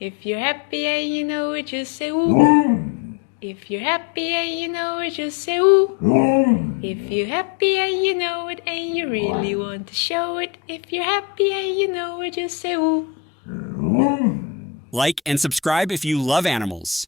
If you're happy and you know it, just say ooh. If you're happy and you know it, just say ooh. If you're happy and you know it and you really want to show it, if you're happy and you know it, just say ooh. Like and subscribe if you love animals.